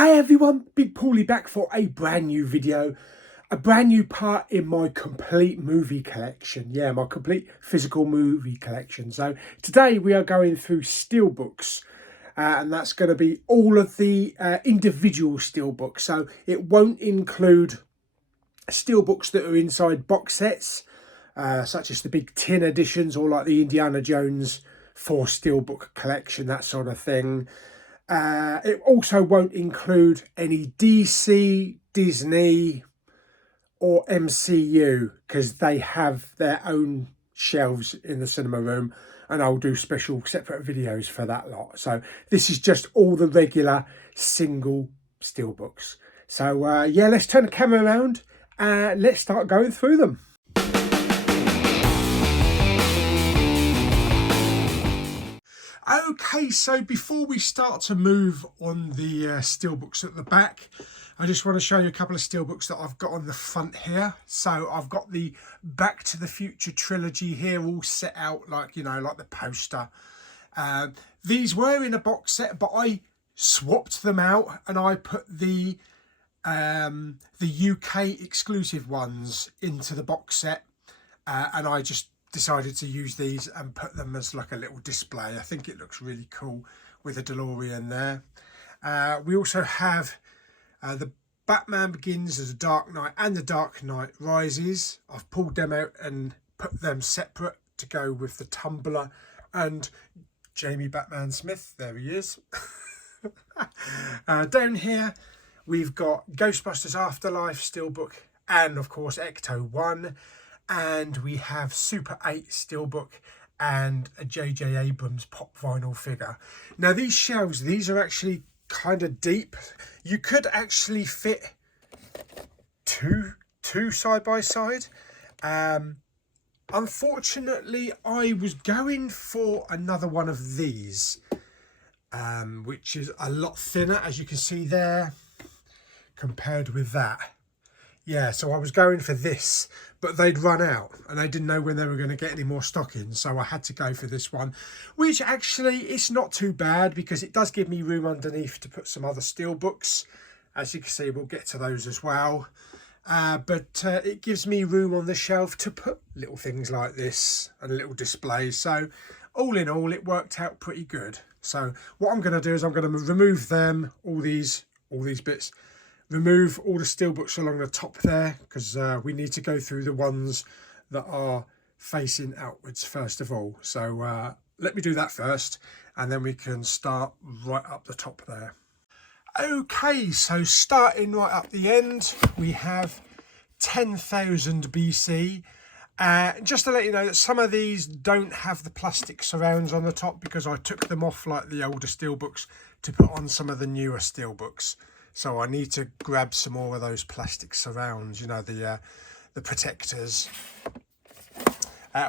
Hey everyone, Big Pauly back for a brand new video. A brand new part in my complete movie collection. Yeah, my complete physical movie collection. So today we are going through Steelbooks. And that's going to be all of the individual Steelbooks. So it won't include Steelbooks that are inside box sets, such as the big tin editions or like the Indiana Jones 4 Steelbook collection, that sort of thing. It also won't include any DC, Disney or MCU because they have their own shelves in the cinema room, and I'll do special separate videos for that lot. So this is just all the regular single Steelbooks. So yeah, let's turn the camera around and let's start going through them. Okay, so before we start to move on the Steelbooks at the back, I just want to show you a couple of Steelbooks that I've got on the front here. So I've got the Back to the Future trilogy here all set out like, you know, like the poster. These were in a box set, but I swapped them out and I put the UK exclusive ones into the box set, and I just decided to use these and put them as like a little display. I think it looks really cool with a DeLorean there. We also have the Batman Begins, as a Dark Knight, and the Dark Knight Rises. I've pulled them out and put them separate to go with the Tumbler and Jamie Batman Smith. There he is. Down here we've got Ghostbusters Afterlife Steelbook and of course Ecto 1. And we have Super 8 Steelbook and a J.J. Abrams pop vinyl figure. Now these shelves, these are actually kind of deep. You could actually fit two side by side. Unfortunately, I was going for another one of these, which is a lot thinner, as you can see there, compared with that. Yeah, so I was going for this, but they'd run out and they didn't know when they were going to get any more stock in. So I had to go for this one, which actually it's not too bad because it does give me room underneath to put some other Steelbooks. As you can see, we'll get to those as well. But it gives me room on the shelf to put little things like this and little displays. So all in all, it worked out pretty good. So what I'm going to do is I'm going to remove them, all these bits. Remove all the Steelbooks along the top there because we need to go through the ones that are facing outwards first of all. So let me do that first and then we can start right up the top there. Okay, so starting right up the end, we have 10,000 BC. Just to let you know that some of these don't have the plastic surrounds on the top because I took them off like the older Steelbooks to put on some of the newer Steelbooks. So I need to grab some more of those plastic surrounds, you know, the protectors.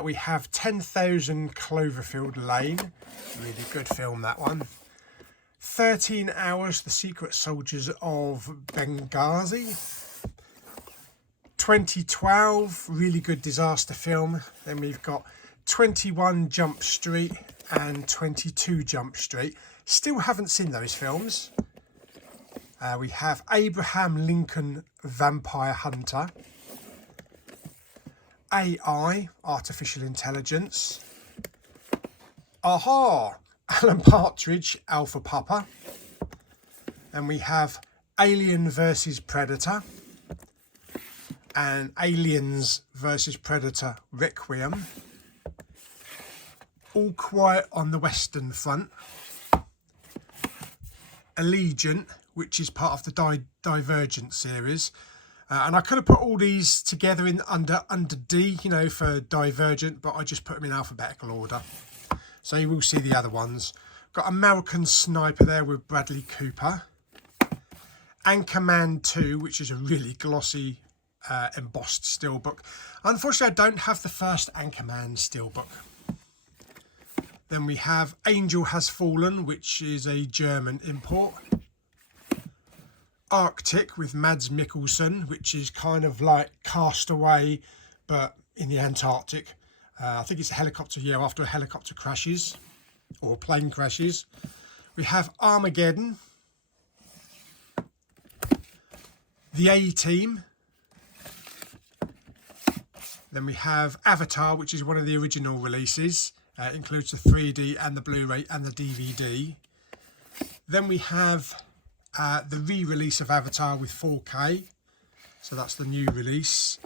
We have 10,000 Cloverfield Lane. Really good film, that one. 13 Hours, The Secret Soldiers of Benghazi. 2012, really good disaster film. Then we've got 21 Jump Street and 22 Jump Street. Still haven't seen those films. We have Abraham Lincoln Vampire Hunter. AI, Artificial Intelligence. Aha, Alan Partridge, Alpha Papa. And we have Alien versus Predator. And Aliens versus Predator Requiem. All Quiet on the Western Front. Allegiant, which is part of the Divergent series. And I could have put all these together in under D, you know, for Divergent, but I just put them in alphabetical order. So you will see the other ones. Got American Sniper there with Bradley Cooper. Anchorman 2, which is a really glossy embossed Steelbook. Unfortunately, I don't have the first Anchorman Steelbook. Then we have Angel Has Fallen, which is a German import. Arctic with Mads Mikkelsen, which is kind of like Castaway, but in the Antarctic. I think it's a helicopter, yeah, after a helicopter crashes, or a plane crashes. We have Armageddon. The A-Team. Then we have Avatar, which is one of the original releases. Includes the 3D and the Blu-ray and the DVD. Then we have the re-release of Avatar with 4K. So that's the new release.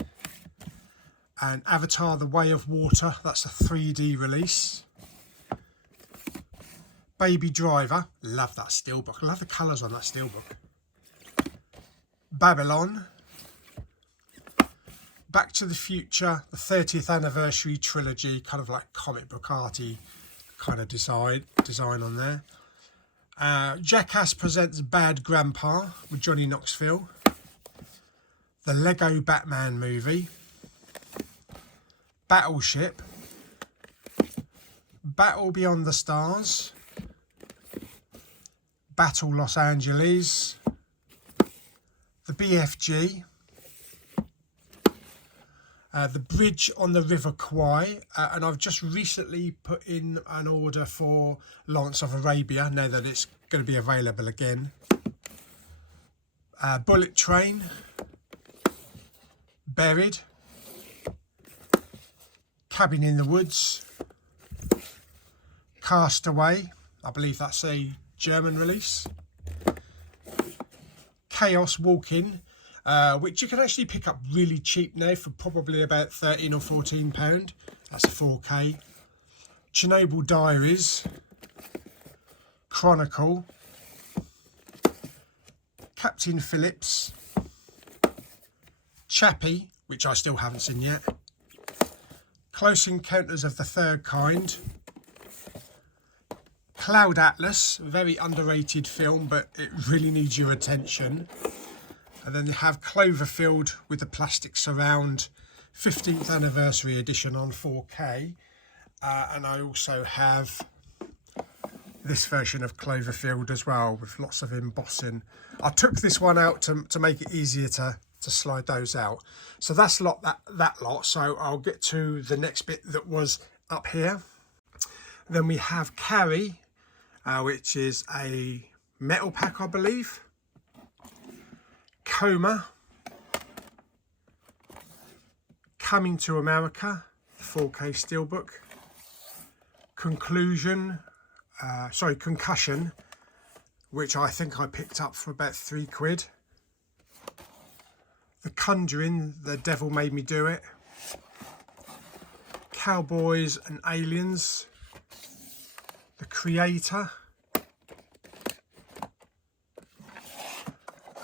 And Avatar The Way of Water, that's a 3D release. Baby Driver, love that Steelbook. I love the colours on that Steelbook. Babylon. Back to the Future, the 30th anniversary trilogy, kind of like comic book arty kind of design on there. Jackass Presents Bad Grandpa with Johnny Knoxville. The Lego Batman movie. Battleship. Battle Beyond the Stars. Battle Los Angeles. The BFG. The Bridge on the River Kwai, and I've just recently put in an order for Lawrence of Arabia, now that it's going to be available again. Bullet Train. Buried. Cabin in the Woods. Castaway, I believe that's a German release. Chaos Walking, which you can actually pick up really cheap now for probably about £13 or £14. That's a 4K. Chernobyl Diaries. Chronicle. Captain Phillips. Chappie, which I still haven't seen yet. Close Encounters of the Third Kind. Cloud Atlas, a very underrated film, but it really needs your attention. And then you have Cloverfield with the plastic surround, 15th anniversary edition on 4K. And I also have this version of Cloverfield as well, with lots of embossing. I took this one out to make it easier to slide those out. So that's that lot. So I'll get to the next bit that was up here. Then we have Carrie, which is a metal pack, I believe. Coma. Coming to America, 4K Steelbook. Concussion, which I think I picked up for about £3. The Conjuring, The Devil Made Me Do It. Cowboys and Aliens. The Creator.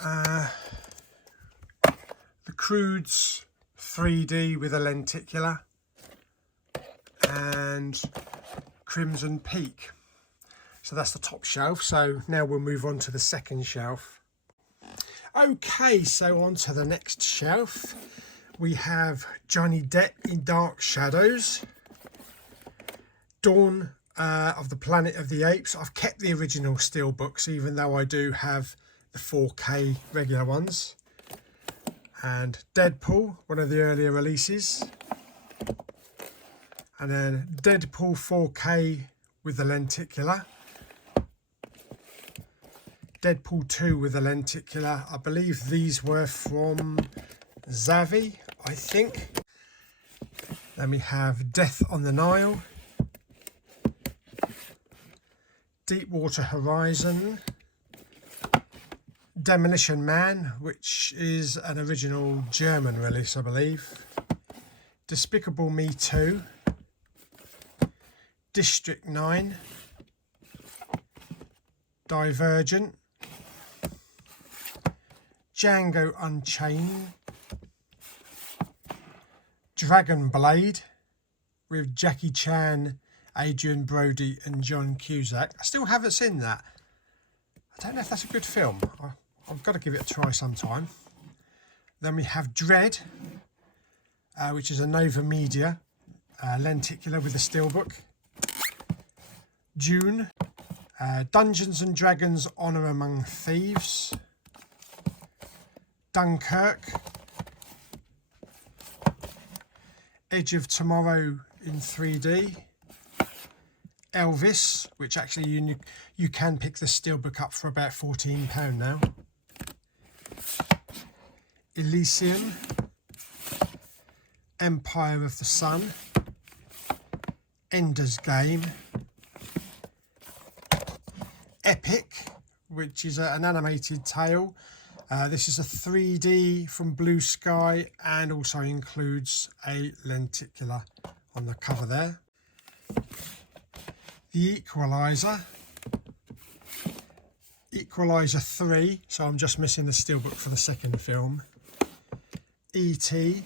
The Croods 3D with a lenticular. And Crimson Peak. So that's the top shelf. So now we'll move on to the second shelf. Okay, so on to the next shelf. We have Johnny Depp in Dark Shadows. Dawn of the Planet of the Apes. I've kept the original Steelbooks, even though I do have the 4K regular ones. And Deadpool, one of the earlier releases. And then Deadpool 4K with the lenticular. Deadpool 2 with the lenticular. I believe these were from Zavi, I think. Then we have Death on the Nile. Deepwater Horizon. Demolition Man, which is an original German release, I believe. Despicable Me 2. District 9. Divergent. Django Unchained. Dragon Blade with Jackie Chan, Adrian Brody and John Cusack. I still haven't seen that. I don't know if that's a good film. I've got to give it a try sometime. Then we have Dread, which is a Nova Media lenticular with a Steelbook. Dune. Dungeons and Dragons Honor Among Thieves. Dunkirk. Edge of Tomorrow in 3D. Elvis, which actually you can pick the Steelbook up for about £14 now. Elysium, Empire of the Sun, Ender's Game, Epic, which is an animated tale. This is a 3D from Blue Sky and also includes a lenticular on the cover there. The Equalizer, Equalizer 3, so I'm just missing the steelbook for the second film. E.T.,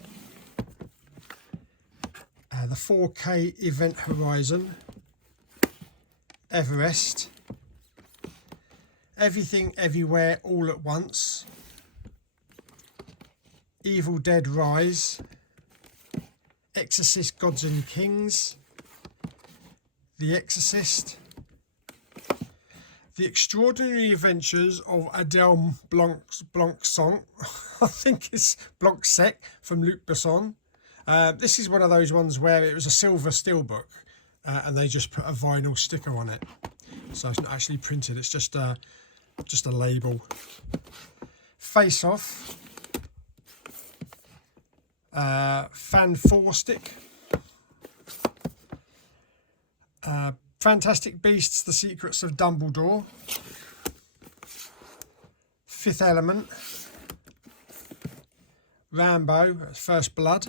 the 4K Event Horizon, Everest, Everything Everywhere All at Once, Evil Dead Rise, Exorcist Gods and Kings, The Exorcist, The Extraordinary Adventures of Adele Blanc-Sec, I think it's Blanc-Sec from Luc Besson. This is one of those ones where it was a silver steelbook and they just put a vinyl sticker on it. So it's not actually printed, it's just a label. Face Off, Fan 4 Stick, Fantastic Beasts, The Secrets of Dumbledore, Fifth Element, Rambo, First Blood,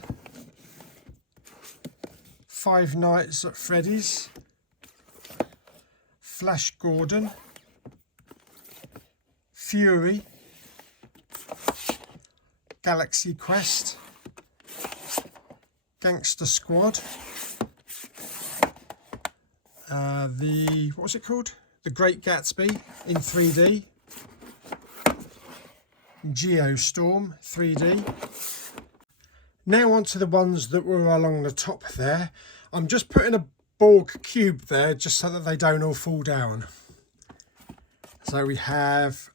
Five Nights at Freddy's, Flash Gordon, Fury, Galaxy Quest, Gangster Squad, what's it called? The Great Gatsby in 3D, Geostorm 3D. Now on to the ones that were along the top there. I'm just putting a Borg cube there just so that they don't all fall down. So we have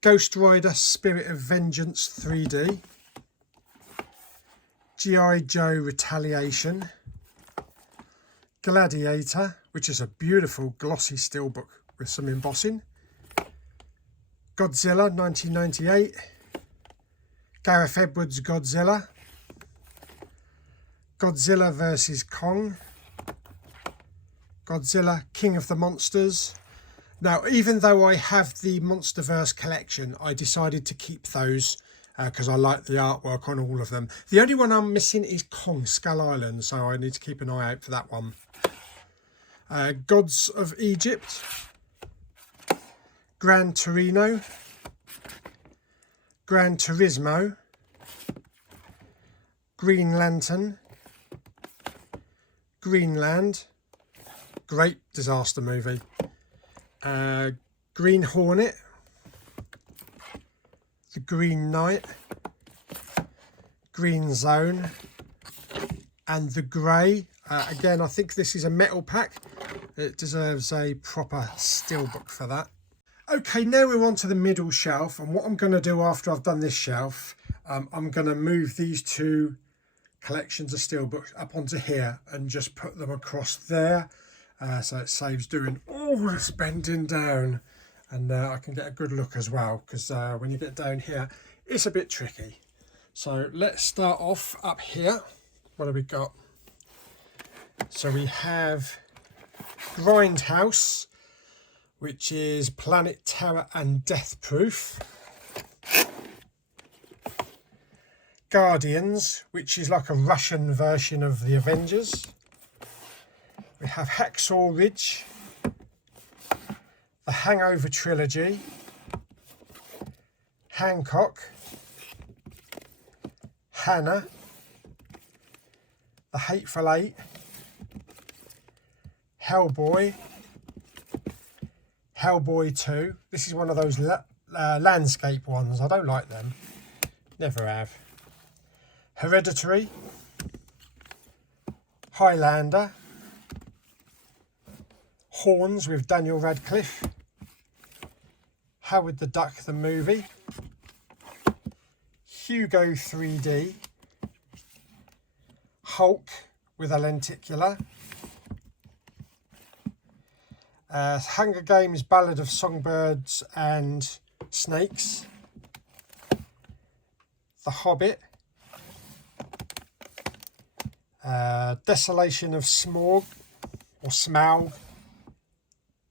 Ghost Rider Spirit of Vengeance 3D, G.I. Joe Retaliation, Gladiator, which is a beautiful glossy steelbook with some embossing, Godzilla 1998, Gareth Edwards Godzilla, Godzilla vs Kong, Godzilla King of the Monsters. Now, even though I have the Monsterverse collection, I decided to keep those because I like the artwork on all of them. The only one I'm missing is Kong Skull Island, so I need to keep an eye out for that one. Gods of Egypt, Gran Torino, Gran Turismo, Green Lantern, Greenland, great disaster movie, Green Hornet, The Green Knight, Green Zone, and The Grey. Again, I think this is a metal pack. It deserves a proper steelbook for that. Okay, now we're on to the middle shelf, and what I'm going to do after I've done this shelf, I'm going to move these two collections of steelbooks up onto here and just put them across there, so it saves doing all this bending down, and I can get a good look as well, because when you get down here it's a bit tricky. So let's start off up here. What have we got? So we have Grindhouse, which is Planet Terror and Death Proof. Guardians, which is like a Russian version of the Avengers. We have Hacksaw Ridge, the Hangover Trilogy, Hancock, Hannah, The Hateful Eight, Hellboy, Hellboy 2. This is one of those landscape ones. I don't like them. Never have. Hereditary, Highlander, Horns with Daniel Radcliffe, Howard the Duck the movie, Hugo 3D, Hulk with a lenticular, Hunger Games Ballad of Songbirds and Snakes, The Hobbit, Desolation of Smaug, or Smaug,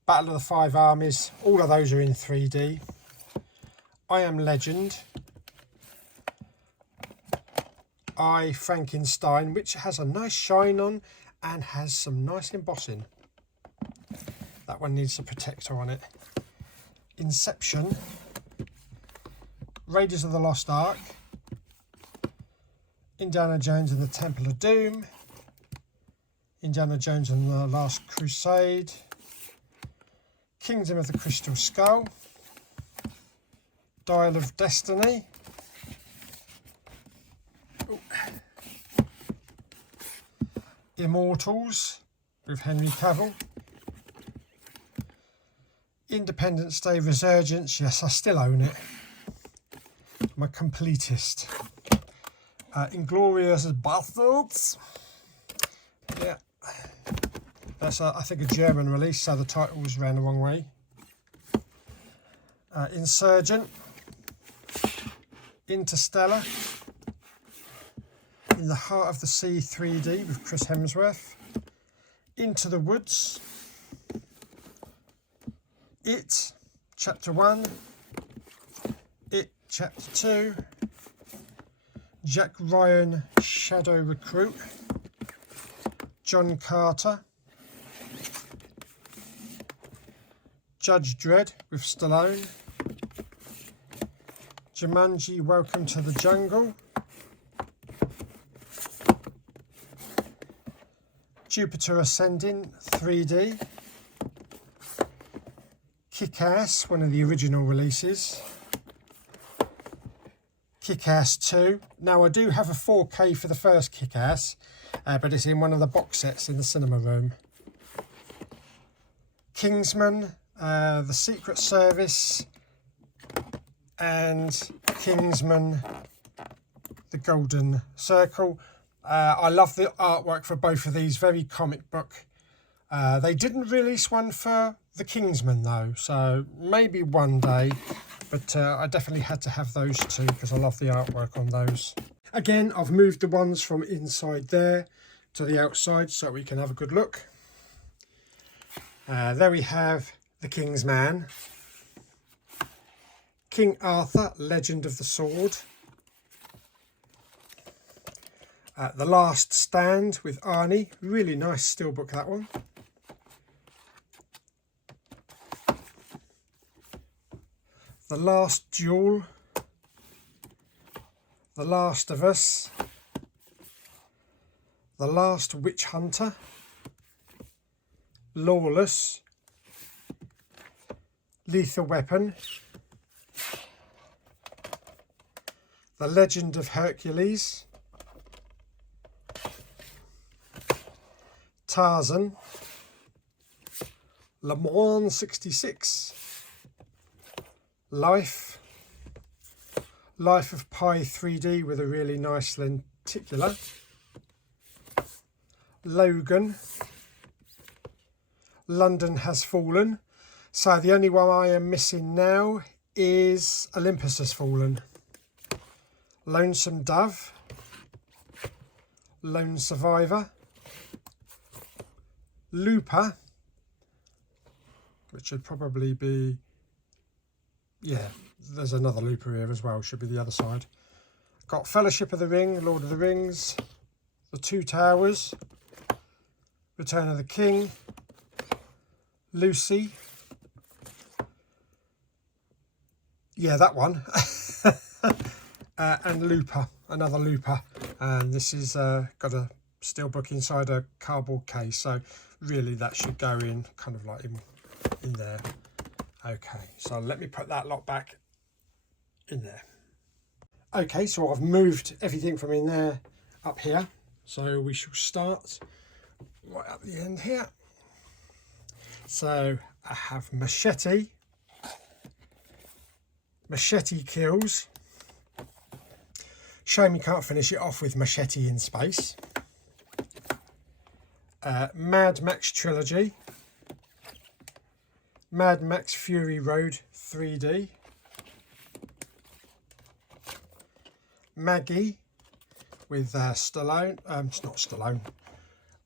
Battle of the Five Armies, all of those are in 3D. I Am Legend, I, Frankenstein, which has a nice shine on and has some nice embossing. That one needs a protector on it. Inception, Raiders of the Lost Ark, Indiana Jones and the Temple of Doom, Indiana Jones and the Last Crusade, Kingdom of the Crystal Skull, Dial of Destiny, Immortals with Henry Cavill, Independence Day Resurgence, yes, I still own it. I'm a completist. Inglourious Bastards. Yeah, that's I think a German release, so the title was ran the wrong way. Insurgent, Interstellar, In the Heart of the Sea 3D with Chris Hemsworth, Into the Woods, It Chapter 1, It Chapter 2, Jack Ryan Shadow Recruit, John Carter, Judge Dredd with Stallone, Jumanji Welcome to the Jungle, Jupiter Ascending 3D, Kick-Ass, one of the original releases, Kick-Ass 2. Now I do have a 4K for the first Kick-Ass, but it's in one of the box sets in the cinema room. Kingsman, The Secret Service, and Kingsman, The Golden Circle. I love the artwork for both of these, very comic book. They didn't release one for the Kingsman though, so maybe one day, but I definitely had to have those two because I love the artwork on those. Again, I've moved the ones from inside there to the outside so we can have a good look. There we have The King's Man, King Arthur, Legend of the Sword, The Last Stand with Arnie, really nice steelbook that one. The Last Duel, The Last of Us, The Last Witch Hunter, Lawless, Lethal Weapon, The Legend of Hercules, Tarzan, Le Mans 66, Life, Life of Pi 3D with a really nice lenticular, Logan, London Has Fallen. So the only one I am missing now is Olympus Has Fallen, Lonesome Dove, Lone Survivor, Looper, which should probably be, yeah, there's another Looper here as well, should be the other side. Got Fellowship of the Ring, Lord of the Rings, The Two Towers, Return of the King, Lucy, yeah, that one, and Looper, another Looper, and this is got a steelbook inside a cardboard case, so really that should go in kind of like in there. Okay, so let me put that lot back in there. Okay, so I've moved everything from in there up here, so we shall start right at the end here. So I have Machete, Machete Kills. Shame you can't finish it off with Machete in Space. Mad Max Trilogy, Mad Max Fury Road 3D, Maggie with Stallone, it's not Stallone,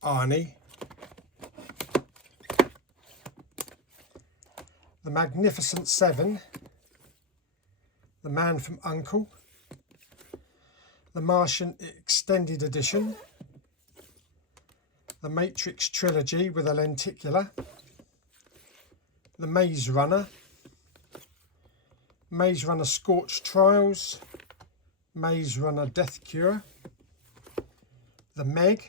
Arnie. The Magnificent Seven, The Man from U.N.C.L.E., The Martian Extended Edition, The Matrix Trilogy with a Lenticular, The Maze Runner, Maze Runner Scorched Trials, Maze Runner Death Cure, The Meg,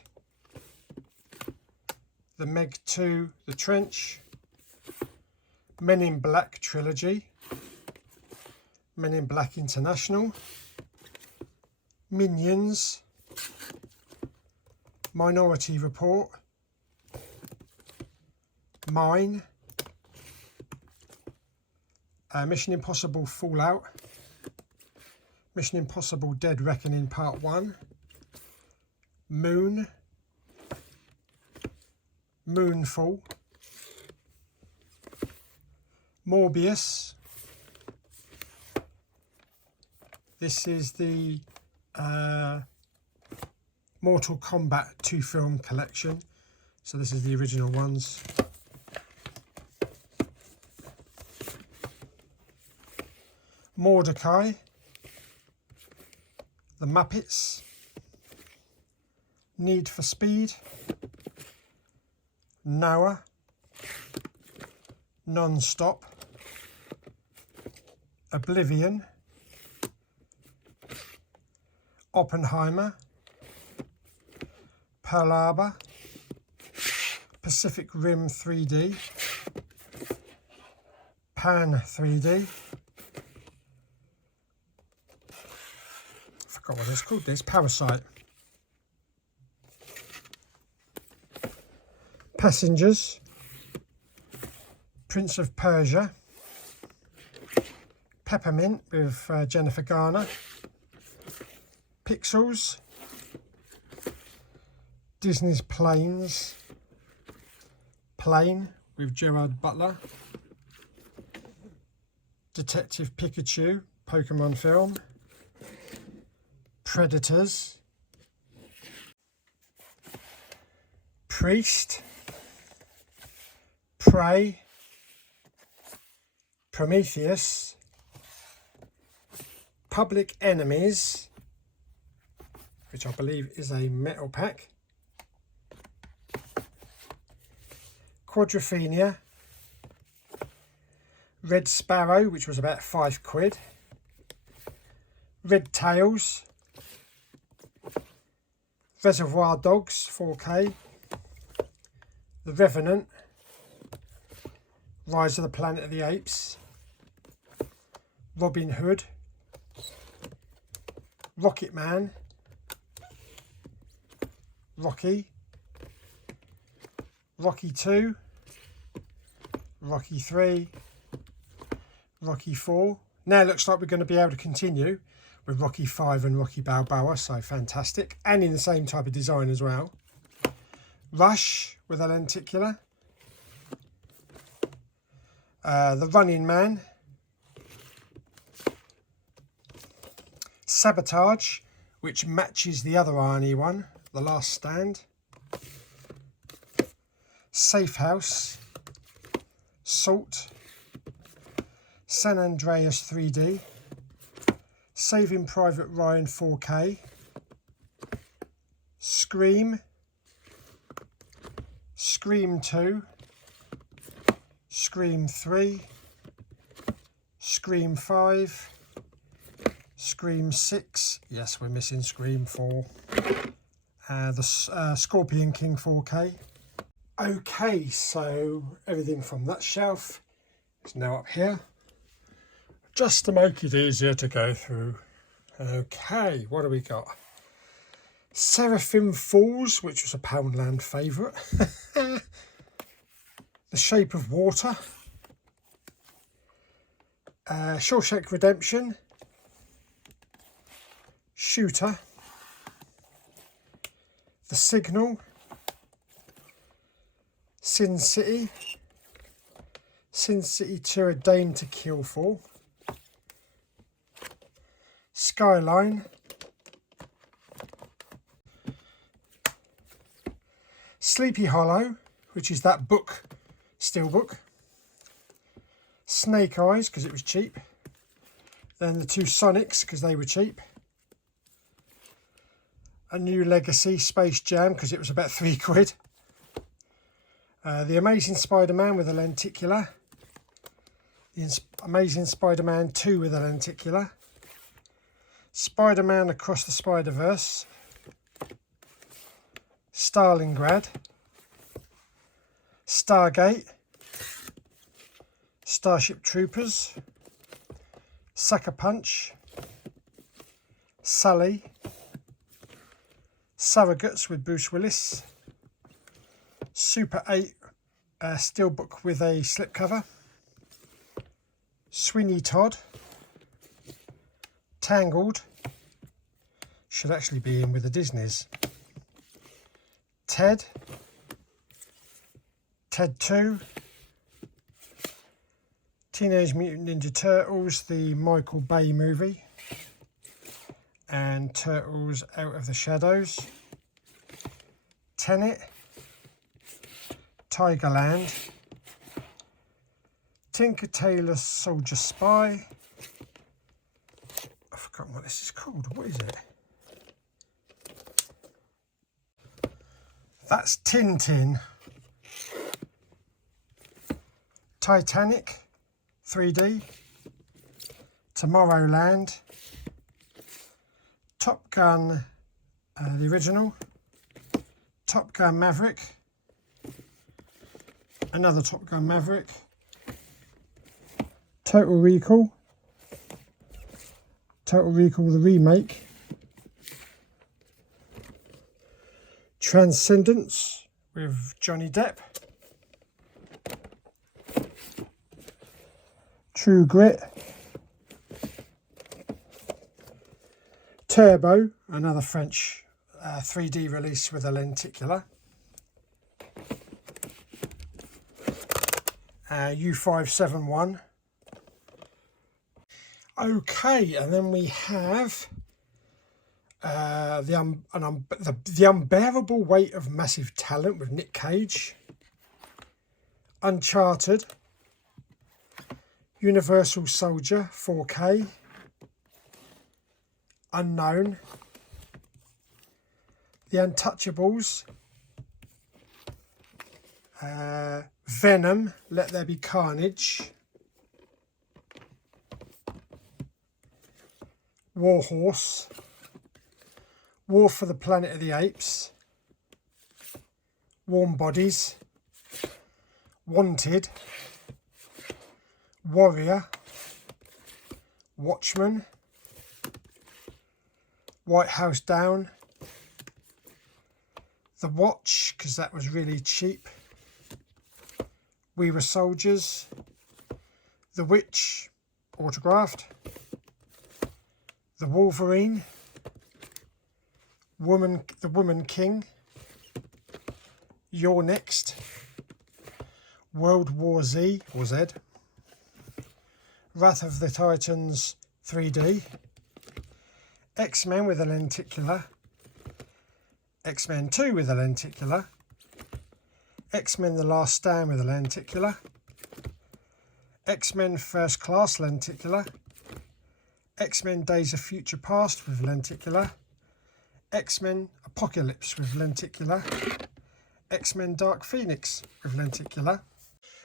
The Meg 2, The Trench, Men in Black Trilogy, Men in Black International, Minions, Minority Report, Mine, Mission Impossible Fallout, Mission Impossible Dead Reckoning Part 1, Moon, Moonfall, Morbius. This is the Mortal Kombat 2 film collection. So this is the original ones. Mordecai, The Muppets, Need for Speed, Noah, Non-Stop, Oblivion, Oppenheimer, Pearl Harbor, Pacific Rim 3D, Pan 3D, I forgot what it's called, this, Parasite, Passengers, Prince of Persia, Peppermint with Jennifer Garner, Pixels, Disney's Planes, Plane with Gerard Butler, Detective Pikachu, Pokemon film, Predators, Priest, Prey, Prometheus, Public Enemies, which I believe is a metal pack, Quadrophenia, Red Sparrow, which was about £5, Red Tails, Reservoir Dogs 4K, The Revenant, Rise of the Planet of the Apes, Robin Hood, Rocket Man, Rocky, Rocky 2, Rocky 3, Rocky 4. Now it looks like we're going to be able to continue with Rocky 5 and Rocky Balboa, so fantastic. And in the same type of design as well. Rush with a lenticular. The Running Man. Sabotage, which matches the other Arnie one, The Last Stand. Safe House, Salt, San Andreas 3D, Saving Private Ryan 4K, Scream, Scream 2, Scream 3, Scream 5, Scream 6, yes we're missing Scream 4, the Scorpion King 4K. Okay, so everything from that shelf is now up here, just to make it easier to go through. Okay, what do we got? Seraphim Falls, which was a Poundland favourite. The Shape of Water. Shawshank Redemption. Shooter. The Signal. Sin City. Sin City 2, A Dame to Kill For. Skyline. Sleepy Hollow, which is that book, Steelbook. Snake Eyes, because it was cheap. Then the two Sonics, because they were cheap. A New Legacy Space Jam, because it was about £3. The Amazing Spider-Man with a lenticular. The Amazing Spider-Man 2 with a lenticular. Spider-Man Across the Spider-Verse. Stalingrad. Stargate. Starship Troopers. Sucker Punch. Sully. Surrogates with Bruce Willis. Super 8 Steelbook with a slipcover. Sweeney Todd. Tangled. Should actually be in with the Disneys. Ted. Ted 2. Teenage Mutant Ninja Turtles, the Michael Bay movie. And Turtles Out of the Shadows. Tenet. Tigerland. Tinker Tailor Soldier Spy. I've forgotten what this is called. What is it? That's Tintin. Titanic 3D. Tomorrowland. Top Gun, the original. Top Gun Maverick. Another Top Gun Maverick. Total Recall. Total Recall the remake. Transcendence with Johnny Depp. True Grit. Turbo, another French 3D release with a lenticular. U571. Okay, and then we have the Unbearable Weight of Massive Talent with Nick Cage. Uncharted. Universal Soldier 4K. Unknown. The Untouchables. Venom, Let There Be Carnage. Warhorse. War for the Planet of the Apes. Warm Bodies. Wanted. Warrior. Watchmen. White House Down. The Watch, because that was really cheap. We Were Soldiers. The Witch, autographed. The Wolverine. The Woman King. You're Next. World War Z, or Z. Wrath of the Titans 3D. X-Men with a lenticular. X-Men 2 with a lenticular. X-Men The Last Stand with a lenticular. X-Men First Class lenticular. X-Men Days of Future Past with lenticular. X-Men Apocalypse with lenticular. X-Men Dark Phoenix with lenticular.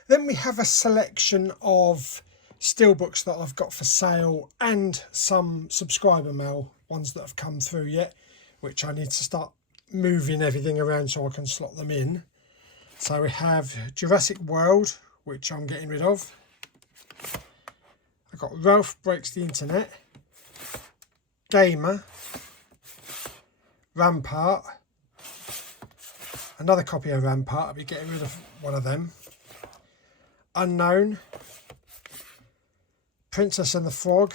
Then we have a selection of Steelbooks that I've got for sale and some subscriber mail, ones that have come through yet, which I need to start moving everything around so I can slot them in. So we have Jurassic World, which I'm getting rid of. I've got Ralph Breaks the Internet. Gamer. Rampart. Another copy of Rampart, I'll be getting rid of one of them. Unknown. Princess and the Frog.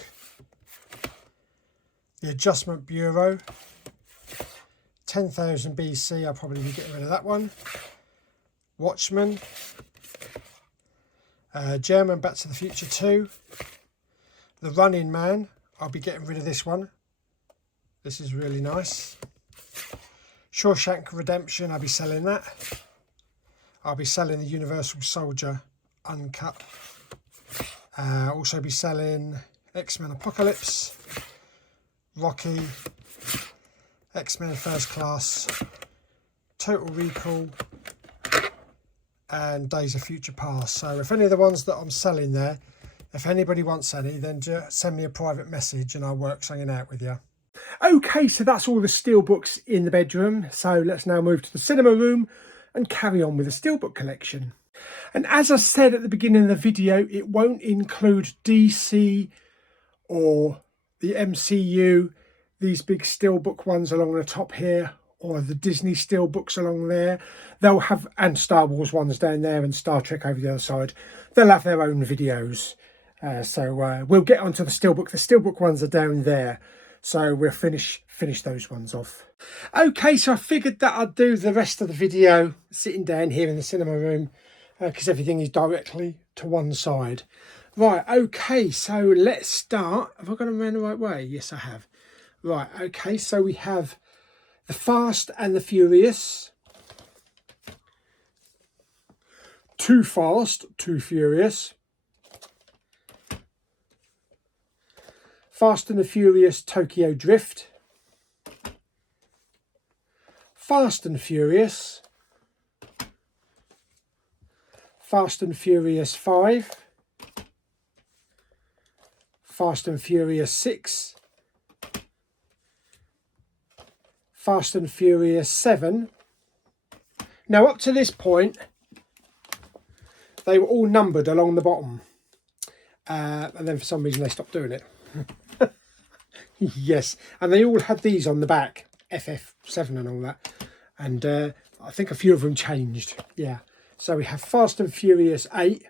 The Adjustment Bureau. 10,000 BC, I'll probably be getting rid of that one. Watchmen. German Back to the Future 2. The Running Man, I'll be getting rid of this one. This is really nice. Shawshank Redemption, I'll be selling that. I'll be selling the Universal Soldier uncut. Also be selling X-Men Apocalypse, Rocky, X-Men First Class, Total Recall, and Days of Future Past. So if any of the ones that I'm selling there, if anybody wants any, then just send me a private message and I'll work something out with you. Okay, so that's all the Steelbooks in the bedroom. So let's now move to the cinema room and carry on with the Steelbook collection. And as I said at the beginning of the video, it won't include DC or the MCU, these big Steelbook ones along the top here, or the Disney Steelbooks along there. They'll have, and Star Wars ones down there, and Star Trek over the other side. They'll have their own videos. So we'll get onto the Steelbook. The Steelbook ones are down there. So we'll finish those ones off. Okay, so I figured that I'd do the rest of the video sitting down here in the cinema room, because everything is directly to one side. Right, okay, so let's start. Have I got them around the right way? Yes, I have. Right, okay, so we have The Fast and the Furious. Too Fast, Too Furious. Fast and the Furious Tokyo Drift. Fast and Furious. Fast and Furious 5. Fast and Furious 6. Fast and Furious 7. Now up to this point, they were all numbered along the bottom. And then for some reason they stopped doing it. Yes, and they all had these on the back, FF7 and all that. And I think a few of them changed. Yeah. So we have Fast and Furious 8.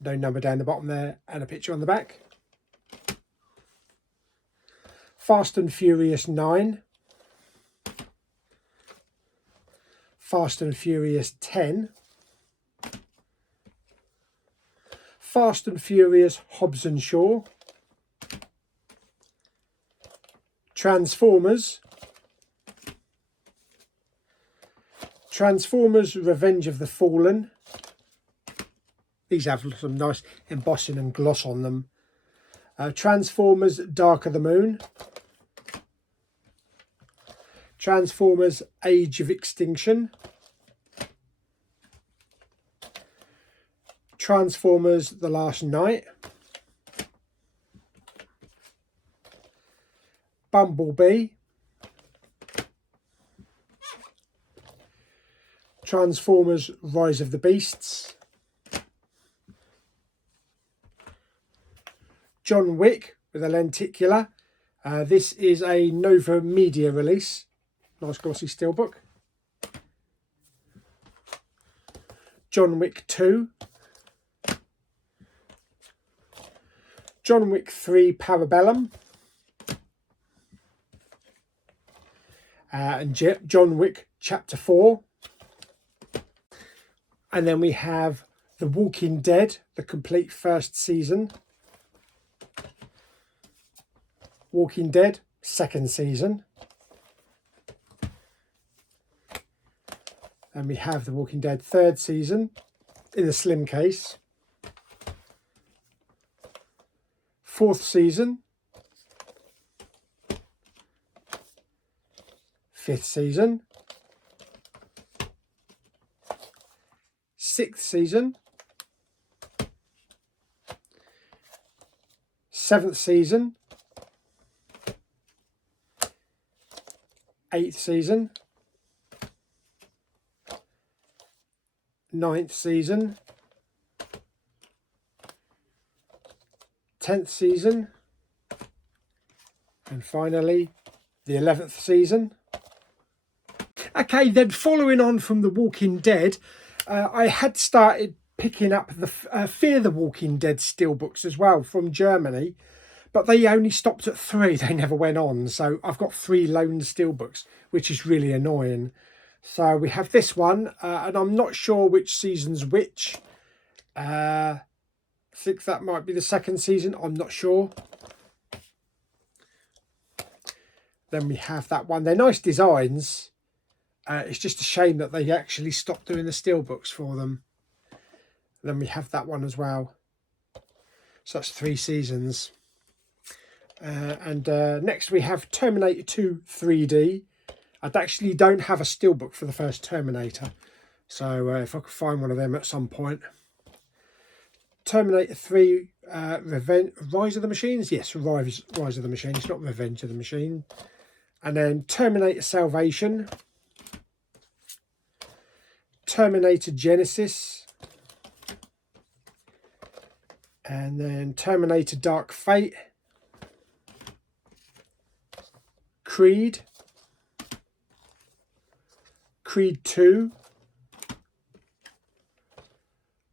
No number down the bottom there and a picture on the back. Fast and Furious 9. Fast and Furious 10. Fast and Furious Hobbs and Shaw. Transformers. Transformers Revenge of the Fallen. These have some nice embossing and gloss on them. Transformers Dark of the Moon. Transformers Age of Extinction. Transformers The Last Night. Bumblebee. Transformers Rise of the Beasts. John Wick with a lenticular. This is a Nova Media release. Nice glossy steelbook. John Wick 2. John Wick 3 Parabellum. And John Wick Chapter 4. And then we have The Walking Dead, the complete first season. Walking Dead, second season. And we have The Walking Dead third season in the slim case. Fourth season. Fifth season. Sixth season. Seventh season. Eighth season. Ninth season. 10th season. And finally, the 11th season. Okay, then following on from The Walking Dead, I had started picking up the Fear the Walking Dead steelbooks as well from Germany, but they only stopped at 3. They never went on. So I've got 3 lone steelbooks, which is really annoying. So we have this one, and I'm not sure which season's which. I think that might be the second season. I'm not sure. Then we have that one. They're nice designs. It's just a shame that they actually stopped doing the Steelbooks for them. And then we have that one as well. So that's 3 seasons. Next we have Terminator 2 3D. I actually don't have a Steelbook for the first Terminator. So if I could find one of them at some point. Terminator 3 Rise of the Machines. Yes, Rise of the Machines, not Revenge of the Machine. And then Terminator Salvation. Terminator Genesis. And then Terminator Dark Fate. Creed. Creed 2.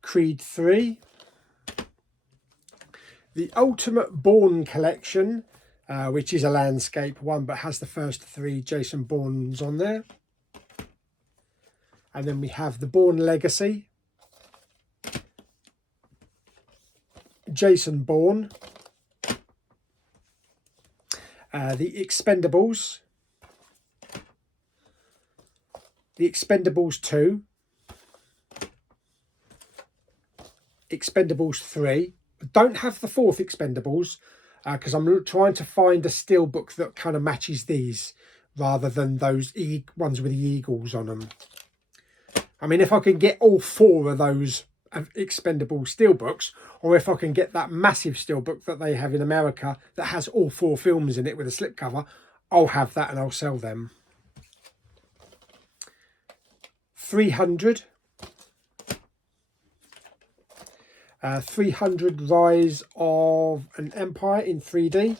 Creed 3. The Ultimate Bourne Collection, which is a landscape one, but has the first 3 Jason Bournes on there. And then we have the Bourne Legacy. Jason Bourne. The Expendables. The Expendables 2. Expendables 3. I don't have the 4th Expendables because I'm trying to find a Steelbook that kind of matches these rather than those ones with the eagles on them. I mean, if I can get all 4 of those Expendable Steelbooks, or if I can get that massive Steelbook that they have in America that has all 4 films in it with a slipcover, I'll have that and I'll sell them. 300. 300 Rise of an Empire in 3D.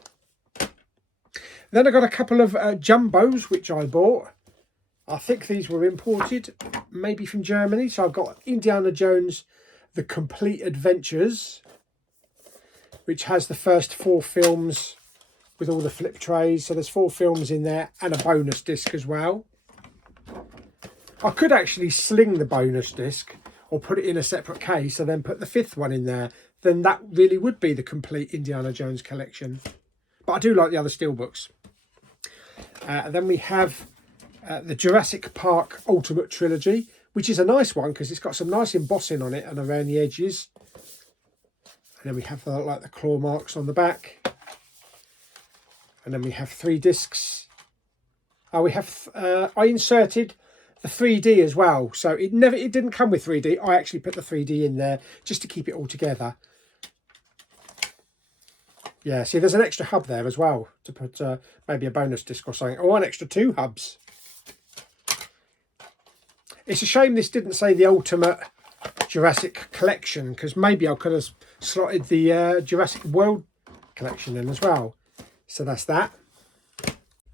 Then I got a couple of Jumbos, which I bought. I think these were imported, maybe from Germany. So I've got Indiana Jones, The Complete Adventures, which has the first 4 films with all the flip trays. So there's 4 films in there and a bonus disc as well. I could actually sling the bonus disc or put it in a separate case and then put the 5th one in there. Then that really would be the complete Indiana Jones collection. But I do like the other Steelbooks. Then we have the Jurassic Park Ultimate Trilogy, which is a nice one because it's got some nice embossing on it and around the edges. And then we have like the claw marks on the back. And then we have 3 discs. We have I inserted the 3D as well, so it didn't come with 3D. I actually put the 3D in there just to keep it all together. Yeah, see, there's an extra hub there as well to put maybe a bonus disc or something, or an extra 2 hubs. It's a shame this didn't say the Ultimate Jurassic Collection, because maybe I could have slotted the Jurassic World collection in as well. So that's that.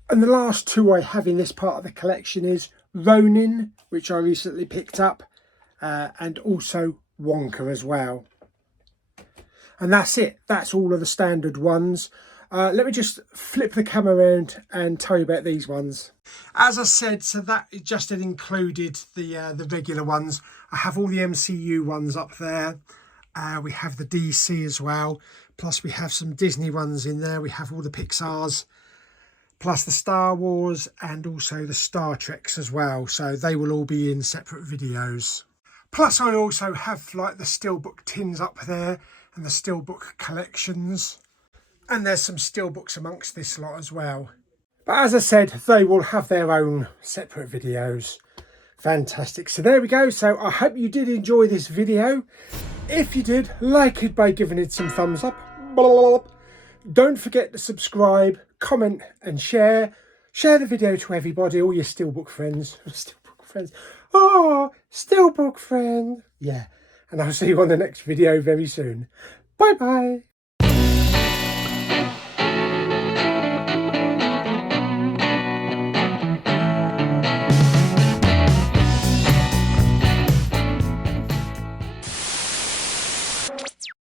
And the last 2 I have in this part of the collection is Ronin, which I recently picked up, and also Wonka as well. And that's it. That's all of the standard ones. Let me just flip the camera around and tell you about these ones. As I said, so that just included the regular ones. I have all the MCU ones up there. We have the DC as well. Plus we have some Disney ones in there. We have all the Pixars. Plus the Star Wars and also the Star Treks as well. So they will all be in separate videos. Plus I also have like the Steelbook tins up there and the Steelbook collections. And there's some Steelbooks amongst this lot as well. But as I said, they will have their own separate videos. Fantastic. So there we go. So I hope you did enjoy this video. If you did, like it by giving it some thumbs up. Don't forget to subscribe, comment and share. Share the video to everybody, all your Steelbook friends. Steelbook friends. Oh, Steelbook friend. Yeah. And I'll see you on the next video very soon. Bye bye.